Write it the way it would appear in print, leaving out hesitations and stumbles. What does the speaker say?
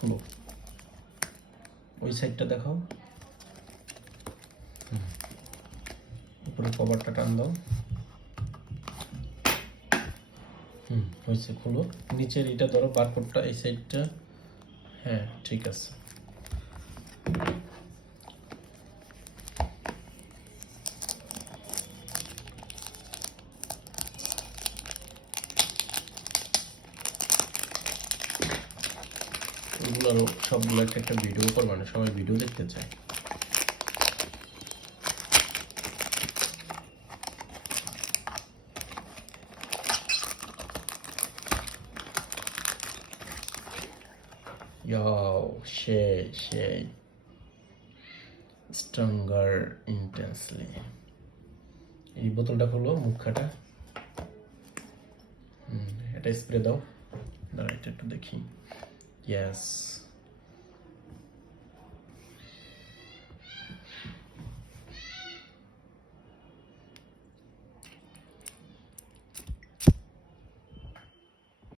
খুলো, ওই সাইডটা দেখাও, উপরে কভারটা টান দাও। হয়েছে, খুলো। নিচের এটা ধরো, বারকোডটা এই সাইডটা, হ্যাঁ ঠিক আছে। এগুলোরও সবগুলো একটা একটা ভিডিও করবা না, সবাই ভিডিও দেখতে চায়। সেই স্ট্রঙ্গার ইন্টেন্সলি। এই বোতলটা খোলো, মুখটা, এটা স্প্রে দাও। দাঁড়া, এটা একটু দেখি। ইয়েস।